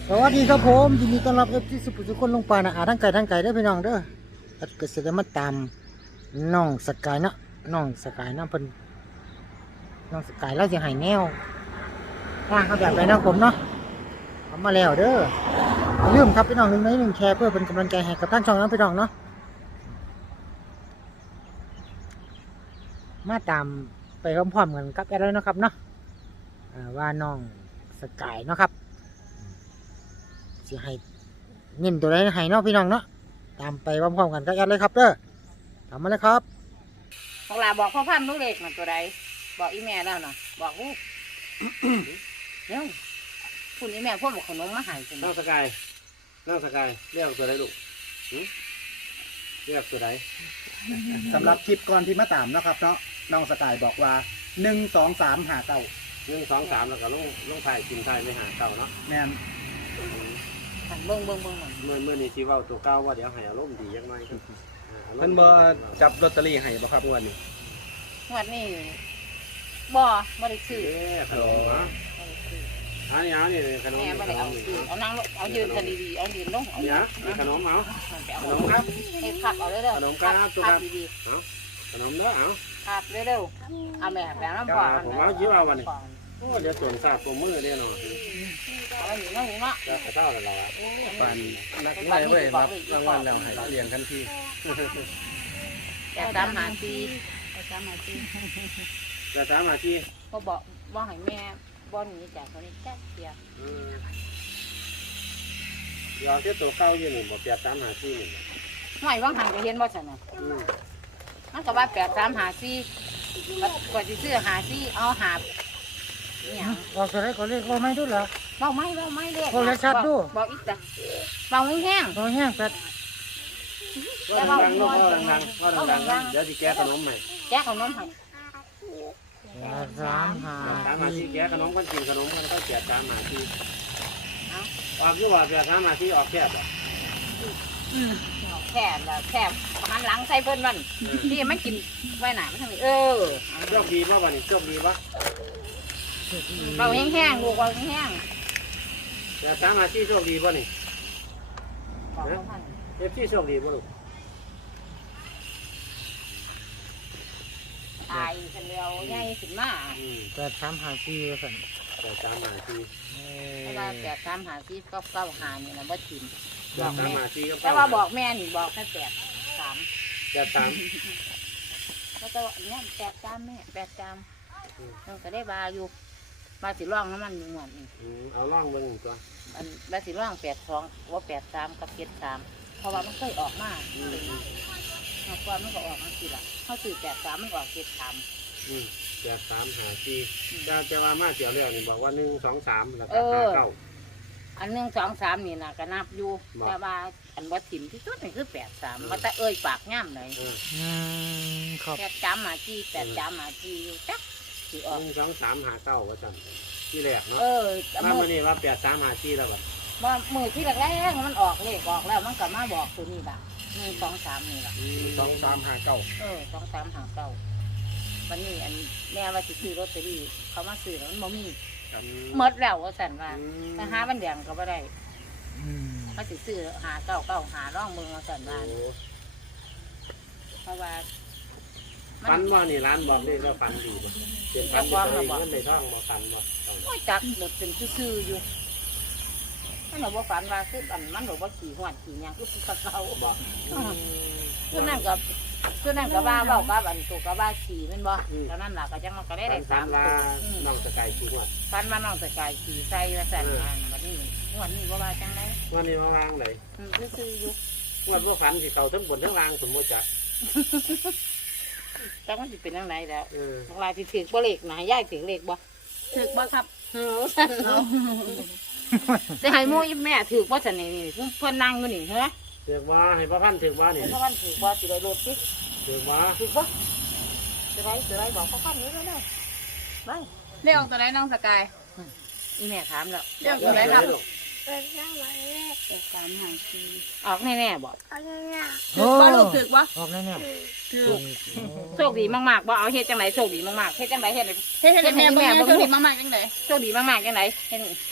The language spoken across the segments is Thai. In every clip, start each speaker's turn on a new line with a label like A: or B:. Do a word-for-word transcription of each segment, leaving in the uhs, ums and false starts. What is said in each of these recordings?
A: สวัสดีครับผมยินดีต้อนรับเอฟที่สุภุสุคนลงปลานะอาทั้งไก่ทั้งไก่ได้พี่น้องเด้อถ้าเกิดเสด็จมาตามน้องสกายเนาะน้องสกายเนาะเพิ่นน้องสกายแล้วจะหายแนวว่างเขาแบบไปเนาะผมเนาะเอามาแล้วเด้ออย่าลืมครับพี่น้องหนึ่งในหนึ่งแชร์เพื่อเป็นกำลังใจให้กับท่านช่องนั้นพี่น้องเนาะมาตามไปพร้อมๆกันกับแอดเลยเนาะครับเนาะอ่าว่าน้องสกายเนาะครับสิให้เน้นตัวไหนให้เนาะพี่น้องเนาะตามไปพร้อมๆกันก็แอดเลยครับเด้อตามมาเลยครับ
B: บอกลาบอกพ่อพันธุ์ลูกเล็กมันตัวใดบอกอีแม่แล้วนะบอกลูก เดี๋ยวคุณอีแม่พวกบอกขนมมาใหายคุณ
C: นั่งสกายนั่งสกายเรียกตัวไหนลูกหึเรียกตัวไหน
D: สำหรับคลิปก่อนที่มาตามนะครับเนาะน้องสกายบอกว่าหนึ่งสองสามหาเก้า
C: หนึ่งสองสามแล้วก็ลงลงไทยกินไทยไม่หาเก่าเนาะ
D: แมน
B: หันเบิ้งเบิ้งเบิ้งมัน
C: เมื่อเมื่อนี้ที่ว่าตัวเก้าว่าเดี๋ยวให้อารมณ์ดียังไงครับ
D: เพิ่นบ่จับลอตเตอรี่ให้บ่ครับวันนี้
B: งวันนี้บ่บ่ได้ซื้อ
C: เอ๊ะขนมฮะ
B: บ่ได้ซื้อ
C: อันนี้เอานี่ขนม
B: แม่บ่ได้เอาซื้อเอานั่งลงเอายืนกันดีๆเอายืนลงเอา
C: เนี่ยมีขนมเอา
B: ไป
C: ข
B: เอา
C: นมครับ
B: ให้พับเอาเร็วๆ
C: ขนมครับตัวครับ
B: ดี
C: เอาขนมเด้อเอา
B: ๆพับเร็วๆเอาแม่แบบน้ำปลา
C: ผมเอายิ้วเอาวันนี้โอ้เดี๋ยวส่วนสาบตัวมือเนี่ยเนาะ
B: เอาไว้อยู่เนาะอยู่เนาะ
C: จะกระเท่าอะไรล่ะ
D: ปานนักไล่เว้ยรับรางวัลแล้วให้เรียนทันที
B: แต่ตามหาซีแต่ตามหาซี
C: จะสามอาชีพ
B: ก็บอกว่าให้แม่บ่หนีจากคนนี้แจ๊กเดียว
C: อืมเราเที่ยวตัวเก้าอยู่หนึ่งบอกเปียกสามหาชีพหนึ่ง
B: หน่อยว่างหันก็เห็นบ่ฉันน่ะ
C: อืม
B: มันก็ว่าแปดสามหาซีกว่าสิซื้อหาซีเอาหานี่หยัง
A: ออกตัวไหนก็เรียกว่าไม่ดูหรอ
B: เบาไม่เบาไม่เด้
A: โอ้ยชัดดู
B: บอกอีกจ้ะเบาแห้ง
A: ตัวแห้งแปด
C: ก็ดังๆลูกก็ดังๆก็ดังๆเดี๋ยวจะแก้ขนมใหม่
B: ๆแจ๊กเอานมให้
A: สามหา
C: สามหาชีแก้ขนมกันกินขนมกันก็เปียกสามหาชีออกยี่ว่าเปียกสามหาชีออกแค่บ่
B: แค่ละแค่หันหลังใส่เพิ่นมันที่มันกินไว้หนามันทำไมเออ
C: โชคดีป่ะวันนี้โชคดีป่ะ
B: เบาแห้งๆลูกเบาแห้ง
C: เปียกสามหาชีโชคดีป่ะนี่
B: ๆบอกเขาพัน
C: เอฟซีโชคดีป่ะลูก
B: ตายคนเดียวใหญ่ขึ้นมา
C: อืม
A: แปดสามหาสี่สั่น
C: เปียกสามหาชี
B: เวลาแปดสามหาซีก็เก้าหานี่นะบ่ถิ่ม
C: เปียกสามหาชีก็
B: แต่ว่าบอกแม่นี่บอกแค่แปดสาม
C: เปียกสาม
B: แล้วก็เนี่ยแปดจามแม่แปดจามนั่นก็ได้บาอยู่บาสิร่องน้ำมันอยู่หมดนี่
C: อืมเอาล่องเบิ้งตัว
B: อันบาสิร่องแปดสองว่าแปดสามกับเจ็ดสามเพราะว่ามันเคยออกมาเมื่อก่อนมันก็ออกมาสิละเขาสื่อแปดสามมันก็ออกเจ็ดสาม
C: อืมเปียกสามหาชีจะจะว่ามาเสียวเรียวนี่บอกว่าหนึ่งสองสามแล้วก็
B: เออ
C: ห้าเก้า
B: อันหนึ่งสองสามนี่นะก็นับอยู่
C: บอก
B: แต่ว่าอันวัดถิ่มที่สุดนี่คือแปดสามมันแต่เอ่ยปากง่ามเลย
C: เออ
A: อืมครับ
B: แปดจามมาจีแปดจามมาจีอยู่จักสิออก
C: หนึ่งสองสามหาเก้าว่าจันที่แรกเนาะ
B: เออ
C: มา
B: มื
C: เมื่
B: อ
C: อนี้ว่าแปดสามหาชีแล้วแบบ
B: ว่ามือที่แรกๆมันออกเลขออกแล้วมันก็มาบอกตัวนี้ละหนึ่งสองสามนี่ละ
D: สองสามหาเก้า
B: เออสองสามหาเก้าวันนี้อันแม่ว่าสิซื้อลอตเตอรี่เขามาซื้อแล้วมันบ่มีหมดแล้วว่าสั่นว่าถ้าหาบันแดงก็บ่ได้
A: อืม
B: มาสิซื้อหาเก้าเก้าหาร่องเมืองว่าสั่นว่าเพราะว่ามั
C: ฟัน
B: น
C: ว่านี่ร้านบอกเลยว่าฟันดีป่ะเป็นฟันดีเงินในท้องบอกฟันบอก
B: โอ้ยจักหมดเป็นซื่อๆอยู่มันบอกว่าฝันว่าคืออันมันบอกว่าขี่หวดขี่หยังคือภูเขา
C: บอก
B: คือนั่นกับคือนั่นกับว่าเบากับอันตัวกับว่าขี่แมันบ่แล้วนั่นล่ะก็จังมันก็ได้ได้
C: ฟั
B: สาน ม
C: ว่า
B: ตัวอืม
C: น้องสกายชิงว่า
B: ฟันว่าน้องสกายขี่ใส่ว่าสั่นงานวันนี้วันนี้ว่าว่าจังได
C: วันนี้มาวางไหน
B: อืมซื่อๆอยู่
C: วันเมื่อฝันที่เขาทั้งบนทั้งล่างสมมติจะ
B: จังมันสิเป็นจังไดแล้ว
C: เออ
B: ทางลายสิถือบ่เลขนะยายถือเลขบ่ถือบ่ครับเออสั่นเนาะสิให้หมู่อีแม่ถือบ่สั่นนี่นี่เพิ่นนั่งอยู่นี่เฮ้ย
C: เถือกว่าให้พระพันเถือกว่านี่
B: เพิ่นว่าถือบ่สิได้รถติ
C: เถือกว่า
B: ถือบ่สิได้สิได้บอกเขาฟันนี้แล้วเด้อไป
E: เรียกตัวไหนน้องสกาย
B: อีแม่ถามแล้ว
E: เรียกตัวไหนครับ
F: เป็นเรื่องอะไรเนี่ย
E: เจ็ดสามหาสี่
B: ออกแน่ๆบ่
F: เอาเนี่ย
A: โอ้
E: ว่าลูกถึกวะ
A: ออกแน่แน่
E: ถึก
B: โชคดีมากๆบ่เอาเฮ็ดจังไดโชคดีมากๆเฮ็ดจังไดเฮ็ดให้
E: เฮ็ดให้แม่บ่แม่โชคดีมากๆจังได
B: โชคดีมากๆจังไดเฮ็ด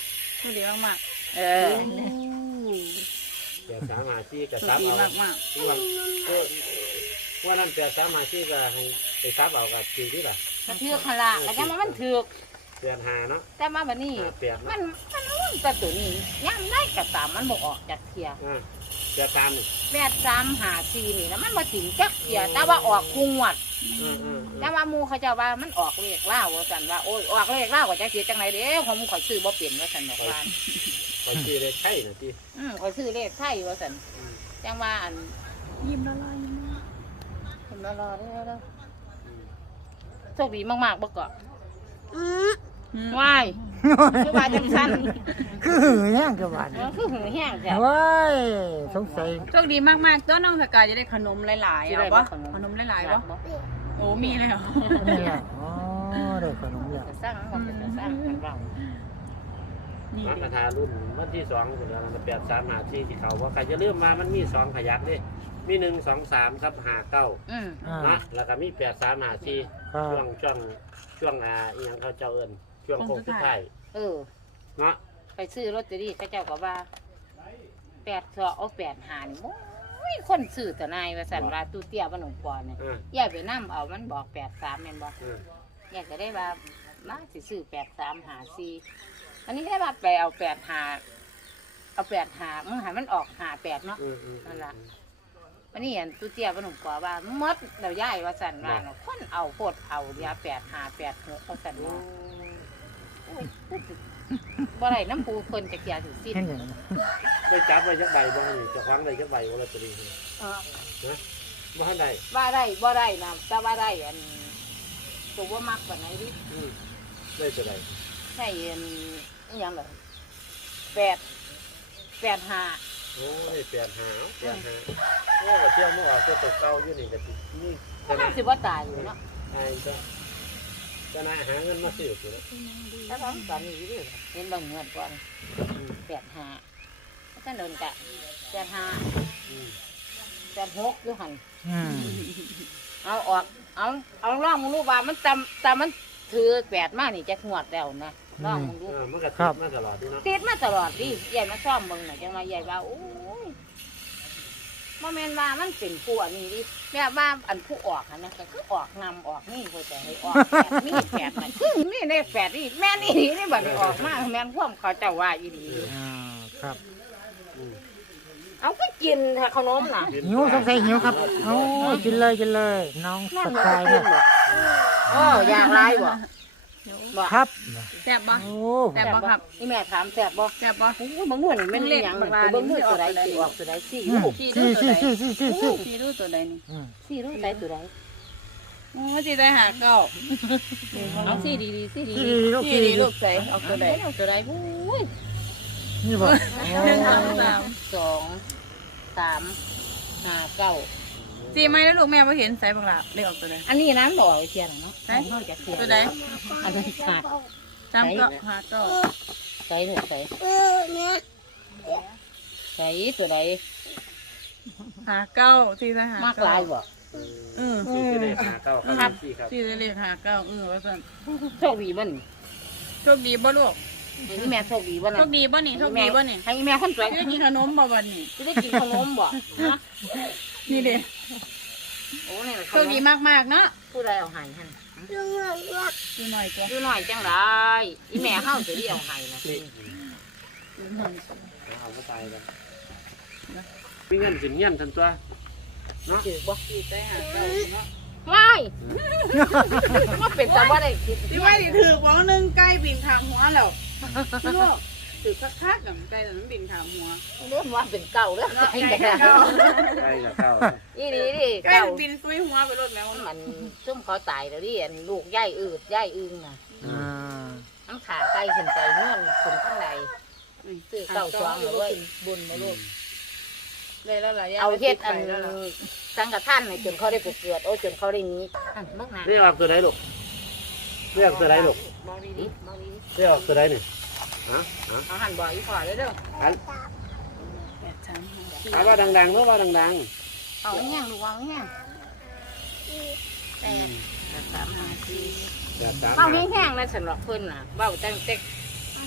E: โชคดีมาก
B: เออ
C: แปดสามหาที่
E: ๆ
C: กับ
E: โชค
C: ซับ
E: ดี
C: เอา
E: มาก
C: ที่ว่าว่านั่นแปดสามหาที่ก็ให้ไปซับเอากับที่ที่ล่ะ
B: มันถือขละก็ยังว่ามันถือ
C: แปดหาเนาะ
B: แต่มาบัดนี้
C: หาแปด
B: มั
C: เนาะ
B: นมันรุ่นแต่ตัวนี้ย่ำได้กับตามมันบอกออกจากเทีย
C: อ่าแปดสามนี่
B: แปดสามหาสี่นี่นะมันมาถึงจักเทียแต่ว่าออกคุงวัด
C: อืมอืม
B: แต่ว่าหมูเขาเจะว่ามันออกเลขเล่าว่าสันว่าโอ้ยออกเลขเล่าว่าจะเสียจังไรเด้ของมึงข่อยซื้อบ่เปลี่ยนว่าสันบอกว่า
C: ไปที่เลยใช่นะที่
B: อืมข่อยซื้อเลขไทยว่าสันจังว่าอัน
E: ๆยิ้มละลายยิ้มละลาย
B: คนมารอได้แล้วโชคดีมากๆบ่เกาะวายคือว่าจังสัน
A: คือหือแห้งกับหวาน
B: เออคือหือแห้งแท้
A: ว้ายสงสัย
E: โชคดีมากๆตัวน้องสกายจะได้ขนมหลายๆ
B: สิ
E: เอา
B: ได้
E: ปะ
B: ขนม
E: ขนมหลายๆปะโอ้มีเลยเหรอ
A: นี่แหละอ๋อได้ขนมแล้ว
B: จะสร้างมันเป็นจะสร้างกันบ้าง
E: นี่
C: นัก
E: ดิ
C: ทารุ่นวันที่สองคนแล้วมันแปดสามหาที่ที่เขาว่าใครจะเริ่มมามันมีสองขยักดิมีหนึ่งสองสามครับหาเก้า
B: อืม
A: อ่า
C: นะแล้วก็มีแปดสามหาที่
A: ครับ
C: ช่วงช่วงช่วงอ่าอหยังเขาเจ้าเอิญช่วงโค้งสุดท้าย
B: เออ
C: เนาะ
B: ไปซื้อลอตเตอรี่เขาเจ้าก็ว่าแปดสองเอาแปดหานี่โอ้ยคนซื้อแต่นายว่าสันว่าตู้เตี้ยบ้านหนองปอนเนี่ย
C: อ่า
B: ย่าไปนั่เอามันบอกแปดสามแม่นบอก
C: อ่า
B: ย่าก็ได้ว่ามาสิซื้อแปดสามหาสี่อันนี้ได้ว่าไปเอาแปดหาเอาแปดหามึงหามันออกหาแปดเนาะ
C: อืมอืม
B: นั่นล่ะ วันนี้เห็นตู้เตี้ยบ้านหนองปอว่าหมดเราย่ายว่าสันว่าเนาะคนเอาโพดเอาเดียวแปดหาแปดหกว่าสันว่าโอ้ยบ่ไรน้ำปูคนจะเกียร์ถึงสิ้น
A: เห็นอย่าง
C: ไปจับไปจักใบบ้างนี่จะคว้างใบจักใบวอลเลตรี
B: เออ
C: นะบ้านใด
B: ว่าได้บ่ได้นะแต่ว่าได้อันตัวว่ามักกว่าไหนดิ
C: อืมได้จะใด
B: ใช่อันอหยังเหรอแปดแปดห้า
C: โอ้ยแปดหาแปดหาโอ้ก็เที่ยวเมื่อวานเที่ยวตัวเก่าอยู่นี่ก็สินี่
B: ก็
C: จะ
B: น่า
C: นะ
B: สิว่าตายอยู่เนาะ
C: ไอ้ก็จะนะหาเงินมาซื้อสิแล้ว
B: แล้วตอนตอนนี้อยู่ดิเห็นบางเงินก่อนแปดห้าแล้วก็เดินกะแปดห้า
C: อืม
B: แปดหกด้วยหัน
A: อืม
B: เอาออกเอาเอาล่องมึงรู้ว่ามันจำจำมันถือแปดมานี่จะงวดแล้วนะล่องมึงรู้
C: เออมันก็ติดมาตลอดที่เนาะ
B: ติดมาตลอดดิใหญ่มาซ่อมมึงหน่อยจังมาใหญ่ว่าโอ้ยมาแมนว่ามันเป็นผู้อันนี้ดิแม่ว่าอันผู้ออกอันนะก็คือออกนำออกนี่คือแต่ให้ออกแปดมีแปดมันคือมีในแปดนี่แม่นี่นี่บัดนี้ออกมาแม่นพ่วมเขาเจ้าว่าอีดี
A: อ่าครับ
C: อืม
B: เอาก็กินค่ะขนมน่ะ
A: หิวสงสัยหิวครับโอ้กินเลยกินเลย น้อง
B: นั่
A: ส
B: นมัน
A: กาย
B: กิ
A: เนี่ย
B: นบ่โอ้อยากไล่บ่บ่
A: ครับ
E: แซ่บปะ
A: โอ้
E: แซ่บบ่ครับ
B: นี่แม่ถามแซ่บบ่
E: แซ่บปะ
B: โอ้ยบางมื้อนี่แม่นอีหยังมันไปเบิ่งมื้อตัวใดสิออกตัวใดสิ
A: อืม
B: ลูก
A: สี่สี่สี่สี่สี่สี่
E: พี่รู้ตัวใดนี่
A: อืม
B: สิลูกใดตัวใด
E: โอ้สิได้หาเก้า
B: เอาสิดีๆสิดี
A: สี่ดีลูก
E: พี่
A: สี่
E: ดี
A: ดี
E: ลูกใส่เอา
B: ๆ
E: ตัวใด
B: เอาตัวใดโอ้ย
A: นี่บอก
E: หนึ่งสองสาม
B: สองสามห้าเก้า
E: สี่ไม้แล้วลูกแม่พอเห็นใส่บังละเลขออกตัวใด
B: อันนี้น้ำดอกไอ้เทียนเนาะ
E: ใช่
B: นอกจากเทียน
E: ตัวใด
B: อันนั้นขาด
E: จำก็หาเก้า
B: ใส่หนูใส่
F: เออเนี่ย
B: ใส่ตัวใด
E: หาเก้าสี่ได้หาม
B: ากห
E: เก้า
B: ลายบ่
E: เออ
C: สี่สิบเอ็ดหาเก้าครับสี่ครับ
E: สี่ได้เลขหาเก้าเออว่าสั่น
B: โชคดีบ่น
E: โชคดีบ่ลูก
B: นี่แม่โชคดีบ่
E: โช
B: น่ะ
E: คดีบ่นี่โชคดีบ่นี่
B: ให้แม่คนสวย
E: จะได้กินขนมบ่วันนี้
B: จะได้กินขนมบ่ฮะ
E: นี่เด้
B: โอ้นี่แหละ
E: โชคดีมากๆเนาะ
B: ผู้ใดเอาให้หั่น
F: เรื่องอะไรวะ
E: ดูหน่อยจ้ะ
B: ดูหน่อยจังไรอีแม่เฮาสิได้เอาให้นะ
C: นี่
E: ดูหน่อย
C: เอาก็ตายกันมีเงินสินเงินทันตัวเนาะ
B: ถือบ่
E: สี่ได้หาเก้าเนาะ
B: ว้ายว่าเป็นแต่ว่าได้คิด
E: ที่ไม่ได้ถือของหนึ่งไก่บินถามหัวแล้วลูกถือคักๆกับไก่แต่นั้นบินถามหัว
B: เรื่องว่าเป็นเก่าเด้อ
E: เนาะ
B: ไอ้
E: ไก่
B: แก่
E: เก่า
C: ใกล้กับเก้า
B: อีนี่ดิ
E: ไก่
B: เก่า
E: บินซุยหัวไปรถแล้ว
B: มันซุ่มเขาตายแล้วดิอันลูกย่ายอืดย่ายอึงน่ะ
A: อ่า
B: น้ำขาไก่ขึ้นไปเงื่อนขึ้นข้างในซื้อเก่าสองเลยเว้ยบุญมาลูก
E: เลยแล้วล่ะ
B: เอาเฮ็ดอัน
E: แล้วล่ะ
B: สังกะท่านให้จนเขาได้ไปเกิดโอ้จนเขาได้หนี้อันมึกนะ
C: เรียกออกตัวไหนลูกเรียกตัวไหนลูก
B: มองดีๆมองดี
C: เรียกออกตัวไหนนี่ฮะฮะ
B: ๆเอาหันบ่อยอีพอเลยเด้อ
C: อัน
E: แปดสามห้า
C: ถามว่าดังๆเนาะว่าดัง
B: เอาแห้งลูกเอาแห้งแต่แต่สามหาสี่
C: ๆแปดสาม
B: เบ้า
C: หา
B: แห้งๆเลยสำหรับเพิ่นน่ะเบ้าจังเต็ก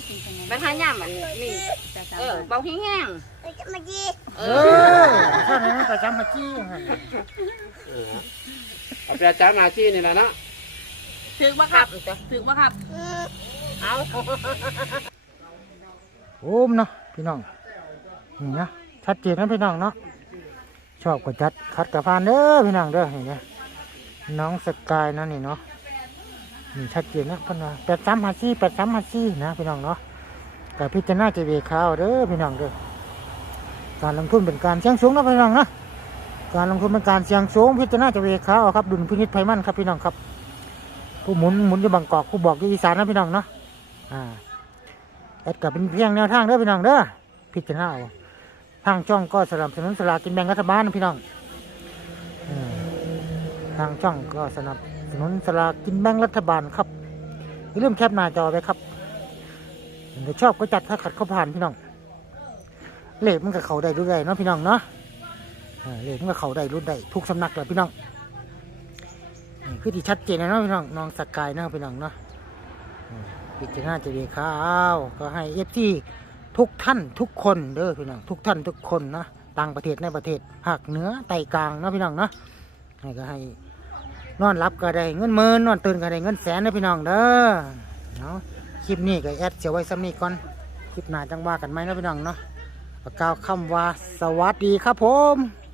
B: มันหายามมันนี่เออเบาแห้ง
F: เราจะมาดี
B: ๆเอ
A: เอ
B: อ
A: อถ้านั้นก็จำมาจี้หั่น
C: เออเอาแปดสามหาที่นี่แหละเนาะ
E: ถึกบ่
B: ค
E: ค
B: รั
E: รั
B: บบ จ้ะ
E: ถึกบ่ครับ
F: อืม
B: เอา
A: โอ้มเนาะพี่น้องนี่นะชัดเจนนะพี่น้องเนาะชอบก็จัดคัดกับฟานเด้อพี่น้องเด้อเห็นไหมน้องสกายนั่นนี่เนาะนี่ชัดเจนนะพี่น้องแปดสามห้าสี่แปดสามห้าสี่นะพี่น้องเนาะกับพิจารณาจะเวข้าวเด้อพี่น้องเด้อการลงทุนเป็นการเสี่ยงสูงนะพี่น้องนะการลงทุนเป็นการเสี่ยงสูงพิจารณาจะเวข้าวครับดุลพินิจไพมันครับพี่น้องครับผู้หมุนหมุนอยู่บางกอกผู้บอกอยู่อีสานนะพี่น้องเนาะอ่าแอดกับเป็นเพียงแนวทางเด้อพี่น้องเด้อพิจารณาเอาทางช่องก็สนับสนุนสลากกินแบ่งรัฐบาลนะพี่น้องอืมทางช่องก็สนับสนุนสลากกินแบ่งรัฐบาลครับอย่าลืมแคปหน้าจอไว้ครับถ้าชอบก็จัดถ้าขัดเข้าผ่านพี่น้องเลขมันก็เขาได้รู้ได้เนาะพี่น้องเนาะอ่าเลขมันก็เขาได้รู้ได้ทุกสำนักเลยพี่น้องอืมคือที่ชัดเจนนะเนาะพี่น้องน้องสกายเนาะพี่น้องเนาะอืมพิจารณาจะดีข้าวก็ให้เอฟซีทุกท่านทุกคนเด้อพี่น้องทุกท่านทุกคนนะต่างประเทศในประเทศภาคเหนือไต่กลางเนาะพี่น้องเนาะให้ก็ให้นอนรับก็ได้เงินหมื่นนอนตื่นก็ได้เงินแสนนะพี่น้องเด้อเนาะคลิปนี้ก็แอดเสียไว้ซ้ำนี้ก่อนคลิปหน้าจังว่ากันไหมนะพี่น้องเนาะประกล่าวคำว่าสวัสดีครับผม